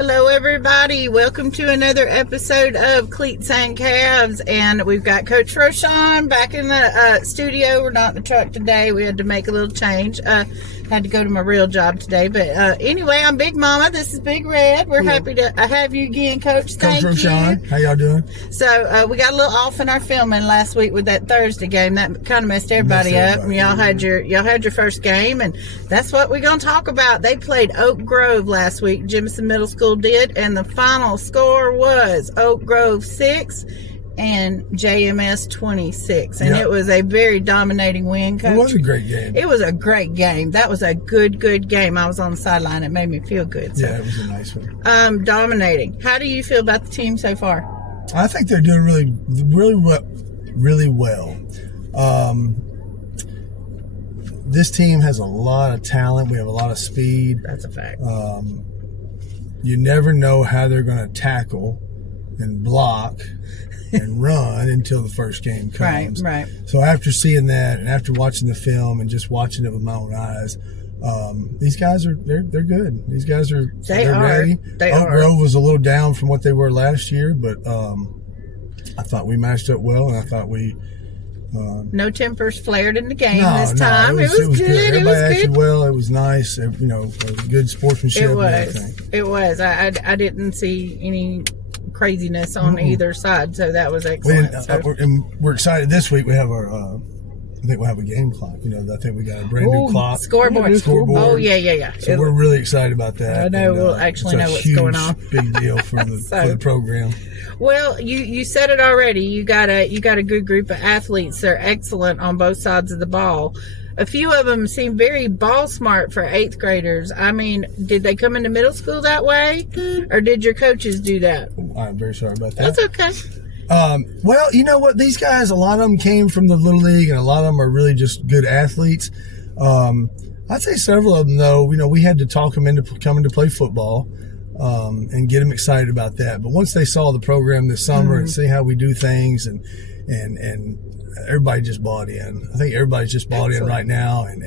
Hello everybody, welcome to another episode of Cleats and Calves, and we've got Coach Roshon back in the studio. We're not in the truck today. We had to make a little change. Had to go to my real job today, but anyway, I'm Big Mama. This is Big Red. We're happy to have you again, Coach. Thank Coach Roshon, how y'all doing? So we got a little off in our filming last week with that Thursday game. That kind of messed everybody up. And y'all had your first game, and that's what we're gonna talk about. They played Oak Grove last week. Jemison Middle School did, and the final score was Oak Grove 6 and JMS 26, and It was a very dominating win, Coach. It was a great game. It was a great game. That was a good game. I was on the sideline. It made me feel good. So. Yeah, it was a nice one. Dominating. How do you feel about the team so far? I think they're doing really well. This team has a lot of talent. We have a lot of speed. That's a fact. You never know how they're going to tackle and block and run until the first game comes. Right. So after seeing that and after watching the film and just watching it with my own eyes, these guys they're good. These guys are ready. Oak Grove was a little down from what they were last year, but I thought we matched up well, and I thought we no tempers flared in the game this time. It was good. Everybody acted well. It was nice. It was good sportsmanship. It was. I didn't see any craziness on either side, so that was excellent. And we're excited. This week we have our I think we'll have a game clock. I think we got a brand new clock. Scoreboard. Oh, yeah. So we're really excited about that. I know. We'll actually know what's going on. Big deal for the for the program. Well, you said it already. You got a good group of athletes. They're excellent on both sides of the ball. A few of them seem very ball smart for 8th graders. I mean, did they come into middle school that way, or did your coaches do that? I'm very sorry about that. That's okay. Well, you know what? These guys, a lot of them came from the Little League, and a lot of them are really just good athletes. I'd say several of them, though, we had to talk them into coming to play football and get them excited about that. But once they saw the program this summer and see how we do things, and everybody just bought in. I think everybody's just bought in right now, and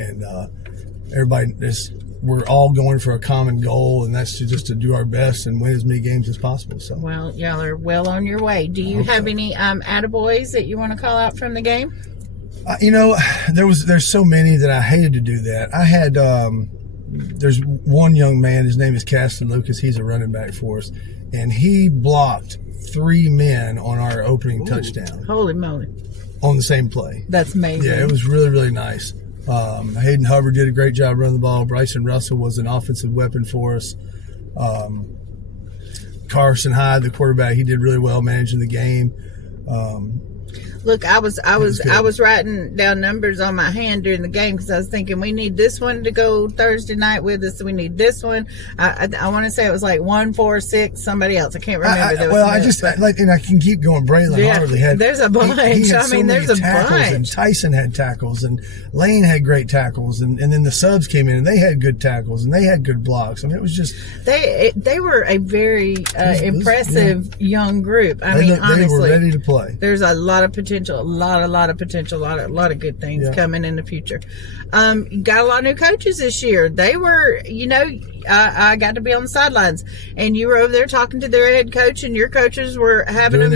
everybody we're all going for a common goal, and that's to do our best and win as many games as possible. So, well, y'all are well on your way. Do you have any attaboys that you want to call out from the game? There's so many that I hated to do that. I had there's one young man. His name is Caston Lucas. He's a running back for us, and he blocked 3 men on our opening touchdown. Holy moly! On the same play. That's amazing. Yeah, it was really nice. Hayden Hubbard did a great job running the ball. Bryson Russell was an offensive weapon for us. Carson Hyde, the quarterback, he did really well managing the game. Look, I was writing down numbers on my hand during the game because I was thinking we need this one to go Thursday night with us. We need this one. I want to say it was like 1, 4, 6. Somebody else. I can't remember. And I can keep going. Braylon Harley had. There's a bunch. There's a bunch. And Tyson had tackles, and Lane had great tackles, and then the subs came in and they had good tackles and they had good blocks. I mean, it was just they were a very impressive young group. Honestly, they were ready to play. There's a lot of potential. A lot of potential, a lot of good things coming in the future. Got a lot of new coaches this year. They were, I got to be on the sidelines, and you were over there talking to their head coach, and your coaches were having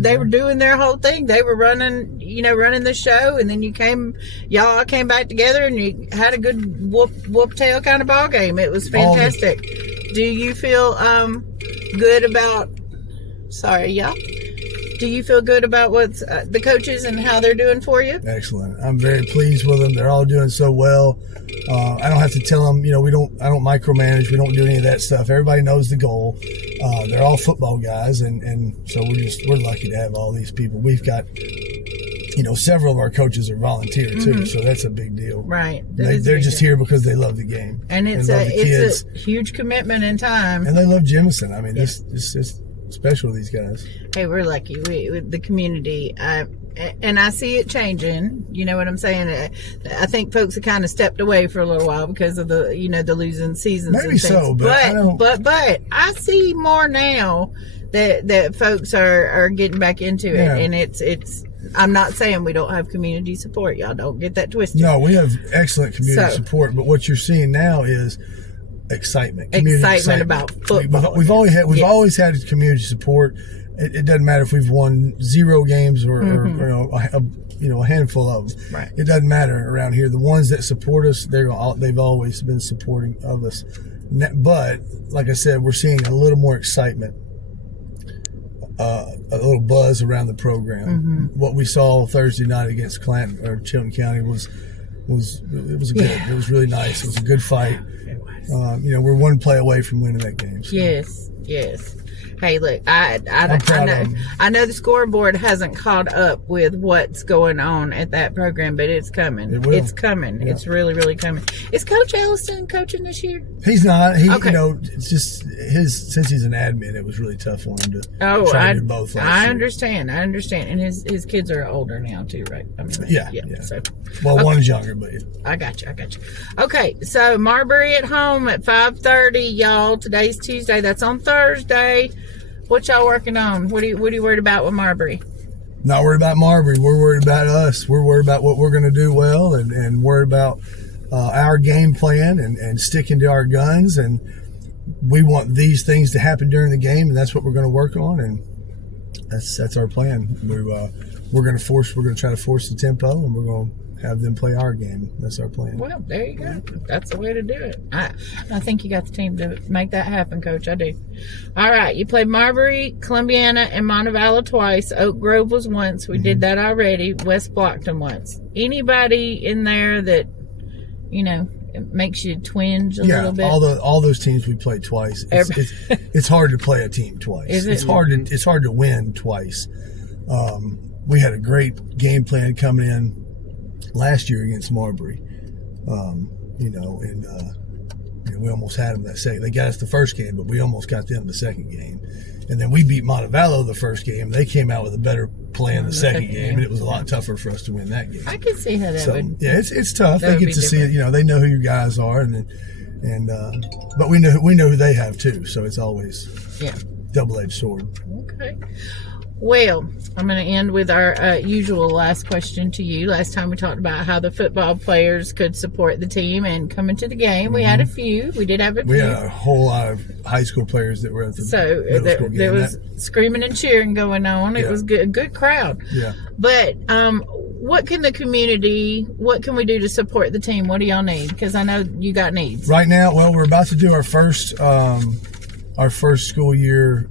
they were doing their whole thing. They were running the show, and then y'all came back together, and you had a good whoop tail kind of ball game. It was fantastic. Do you feel good about? Sorry, y'all. Do you feel good about what's the coaches and how they're doing for you? Excellent. I'm very pleased with them. They're all doing so well. I don't have to tell them, I don't micromanage. We don't do any of that stuff. Everybody knows the goal. They're all football guys, and so we're lucky to have all these people. We've got, several of our coaches are volunteer too, so that's a big deal. Right. They're just here because they love the game. And it's a huge commitment in time. And they love Jemison. I mean, it's just special, these guys. Hey, we're lucky. With the community, and I see it changing. You know what I'm saying? I think folks have kind of stepped away for a little while because of the the losing seasons. Maybe and so, but I see more now that folks are getting back into it, and it's. I'm not saying we don't have community support. Y'all don't get that twisted. No, we have excellent community support. But what you're seeing now is excitement. About football. We've always had community support. It doesn't matter if we've won 0 games or a handful of them. Right. It doesn't matter around here. The ones that support us, they've always been supporting of us. But like I said, we're seeing a little more excitement, a little buzz around the program. Mm-hmm. What we saw Thursday night against Clanton or Chilton County was good. Yeah. It was really nice. It was a good fight. We're one play away from winning that game. So. Yes. Hey, look, I know the scoreboard hasn't caught up with what's going on at that program, but it's coming. It's coming. Yeah. It's really, really coming. Is Coach Elliston coaching this year? He's not. It's just since he's an admin, it was really tough for him to try to do both. I understand. And his kids are older now too, right? I mean, yeah. So, one's younger, but I got you. Okay, so Marbury at home at 5:30, y'all. Today's Tuesday. That's on Thursday. What y'all working on? What are you worried about with Marbury? Not worried about Marbury. We're worried about us. We're worried about what we're going to do well, and worried about our game plan and sticking to our guns. And we want these things to happen during the game, and that's what we're going to work on. And that's our plan. We're going to try to force the tempo, and we're going to have them play our game. That's our plan. Well, there you go. That's the way to do it. I think you got the team to make that happen, Coach. I do. All right. You played Marbury, Columbiana, and Montevallo twice. Oak Grove was once. We did that already. West Blockton once. Anybody in there that, it makes you twinge a little bit? Yeah, all those teams we played twice. It's hard to play a team twice. Is it? It's hard to win twice. We had a great game plan coming in last year against Marbury, and we almost had them that second. They got us the first game, but we almost got them the second game. And then we beat Montevallo the first game. They came out with a better plan the second game, and it was a lot tougher for us to win that game. I can see how that would. Yeah, it's tough. They get to see it. They know who you guys are, but we know who they have too. So it's always double-edged sword. Okay. Well, I'm going to end with our usual last question to you. Last time we talked about how the football players could support the team and come into the game. Mm-hmm. We had a few. We did have a few. We had a whole lot of high school players that were at the middle school game. There was screaming and cheering going on. It was a good crowd. Yeah. But what can we do to support the team? What do y'all need? Because I know you got needs. Right now, we're about to do our first school year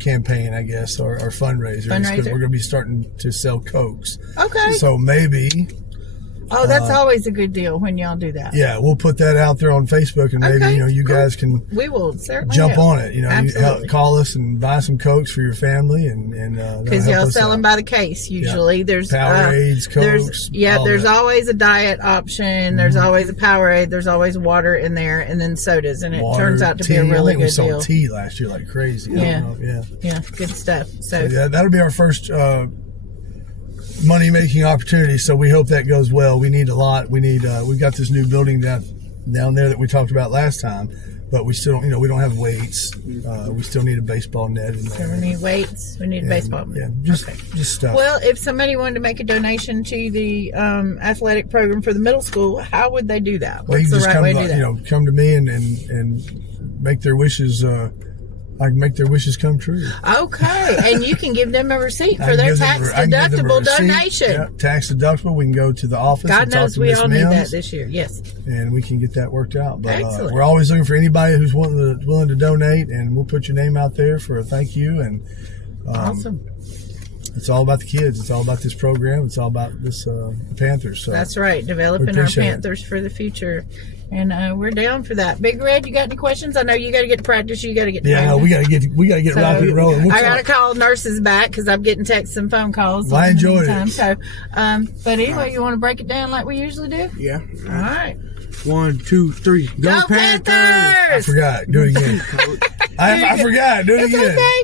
campaign, I guess, or our fundraiser. We're going to be starting to sell Cokes. Okay. So maybe. Oh, that's always a good deal when y'all do that. Yeah, we'll put that out there on Facebook, and maybe you guys can. We will certainly jump on it. Absolutely. Call us and buy some Cokes for your family, and because y'all sell them by the case usually. Yeah. There's Powerades, Cokes. There's always a diet option. There's always a Powerade. There's always water in there, and then sodas, and it turns out to be a really good deal. We sold tea last year like crazy. Yeah, good stuff. So that'll be our first money-making opportunity, so we hope that goes well. We need a lot. We've got this new building down there that we talked about last time, but we still don't, we don't have weights. We still need a baseball net in there. So we need weights. We need a baseball net. Yeah, just stuff. Well, if somebody wanted to make a donation to the athletic program for the middle school, how would they do that? What's the right way to do that? Come to me and make their wishes. I can make their wishes come true. Okay, and you can give them a receipt for their tax-deductible donation. Yeah, tax-deductible. We can go to the office. God knows we all need that this year. Yes, and we can get that worked out. But excellent. We're always looking for anybody who's willing to donate, and we'll put your name out there for a thank you. And awesome. It's all about the kids. It's all about this program. It's all about this Panthers. So that's right, developing our Panthers for the future. And we're down for that. Big Red, you got any questions? I know you got to get to practice. You got to get to practice. No, we got to get rock and rolling. I got to call nurses back because I'm getting texts and phone calls. Well, I enjoyed it. So, but anyway, you want to break it down like we usually do? Yeah. All right. 1, 2, 3. Go Panthers! I forgot. Do it again. I forgot. Do it again. Okay.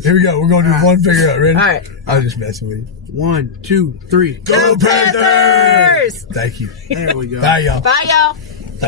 Here we go. We're going to do one figure out. Ready? All right. I was just messing with you. 1, 2, 3. Go Panthers! Thank you. There we go. Bye, y'all. Bye, y'all.